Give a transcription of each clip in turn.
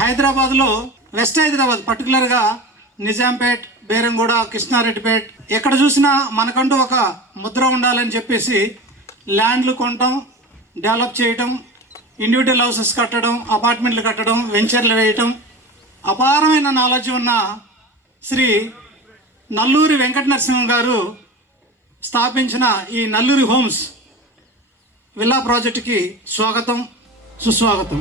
హైదరాబాద్లో వెస్ట్ హైదరాబాద్ పర్టికులర్గా నిజాంపేట్, బేరంగూడ, కృష్ణారెడ్డిపేట్ ఎక్కడ చూసినా మనకంటూ ఒక ముద్ర ఉండాలని చెప్పేసి ల్యాండ్లు కొనటం, డెవలప్ చేయటం, ఇండివిజువల్ హౌసెస్ కట్టడం, అపార్ట్మెంట్లు కట్టడం, వెంచర్లు వేయటం అపారమైన నాలెడ్జ్ ఉన్న శ్రీ నల్లూరి వెంకట నరసింహం గారు స్థాపించిన ఈ నల్లూరి హోమ్స్ విల్లా ప్రాజెక్టుకి స్వాగతం, సుస్వాగతం.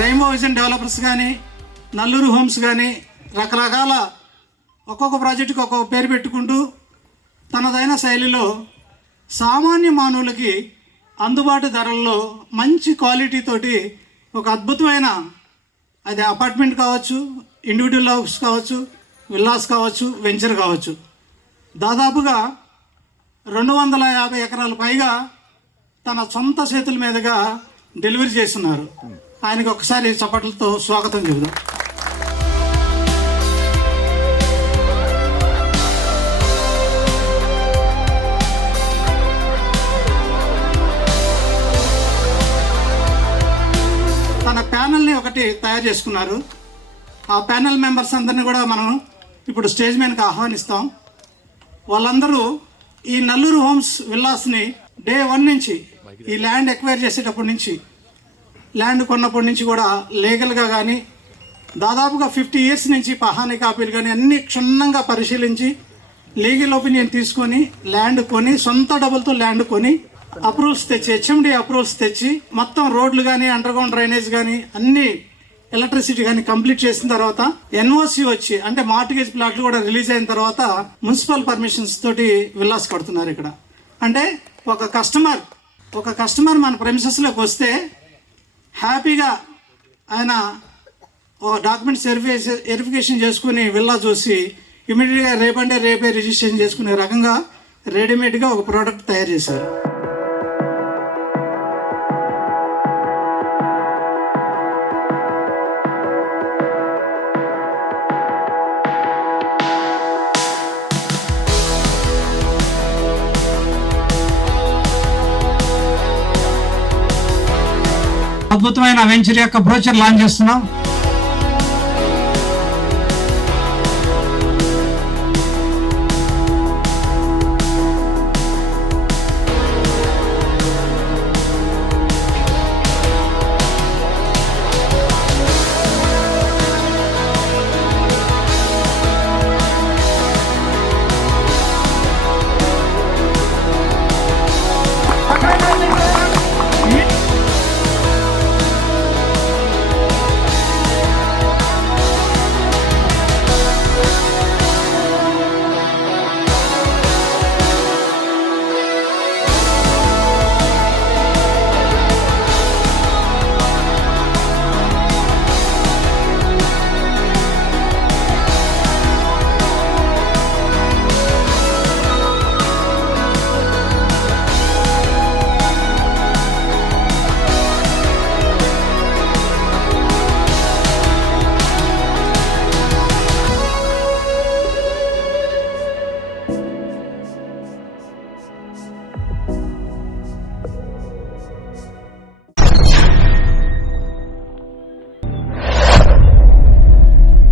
రెయిన్బో విజన్ డెవలపర్స్ కానీ, నల్లూరి హోమ్స్ కానీ రకరకాల ఒక్కొక్క ప్రాజెక్టుకి ఒక్కొక్క పేరు పెట్టుకుంటూ తనదైన శైలిలో సామాన్య మానవులకి అందుబాటు ధరల్లో మంచి క్వాలిటీ తోటి ఒక అద్భుతమైన, అది అపార్ట్మెంట్ కావచ్చు, ఇండివిజువల్ హౌస్ కావచ్చు, విల్లాస్ కావచ్చు, వెంచర్ కావచ్చు, దాదాపుగా 250 ఎకరాల పైగా తన సొంత చేతుల మీదుగా డెలివరీ చేస్తున్నారు. ఆయనకు ఒకసారి చప్పట్లతో స్వాగతం చెబుదాం. తన ప్యానల్ని ఒకటి తయారు చేసుకున్నారు. ఆ ప్యానల్ మెంబర్స్ అందరినీ కూడా మనం ఇప్పుడు స్టేజ్ మీదకి ఆహ్వానిస్తాం. వాళ్ళందరూ ఈ నల్లూరు హోమ్స్ విల్లాస్ని డే 1 నుంచి, ఈ ల్యాండ్ ఎక్వైర్ చేసేటప్పటి నుంచి, ల్యాండ్ కొన్నప్పటి నుంచి కూడా లీగల్గా కానీ దాదాపుగా 50 ఇయర్స్ నుంచి పహానీ కాపీలు కానీ అన్ని క్షుణ్ణంగా పరిశీలించి లీగల్ ఒపీనియన్ తీసుకొని ల్యాండ్ కొని, సొంత డబ్బులతో ల్యాండ్ కొని, అప్రూవల్స్ తెచ్చి, హెచ్ఎండి అప్రూవల్స్ తెచ్చి, మొత్తం రోడ్లు కానీ, అండర్గ్రౌండ్ డ్రైనేజ్ కానీ, అన్ని ఎలక్ట్రిసిటీ కానీ కంప్లీట్ చేసిన తర్వాత ఎన్ఓసి వచ్చి, అంటే మార్టిగేజ్ ప్లాట్లు కూడా రిలీజ్ అయిన తర్వాత మున్సిపల్ పర్మిషన్స్ తోటి విల్లాస్ కడుతున్నారు ఇక్కడ. అంటే ఒక కస్టమర్ మన ప్రెమిసెస్లోకి వస్తే హ్యాపీగా ఆయన డాక్యుమెంట్స్ వెరిఫికేషన్ చేసుకుని విల్లా చూసి ఇమీడియట్గా రేపే రిజిస్ట్రేషన్ చేసుకునే రకంగా రెడీమేడ్గా ఒక ప్రోడక్ట్ తయారు చేశారు. అద్భుతమైన వెంచర్ యొక్క బ్రోచర్ లాంచ్ చేస్తున్నాం.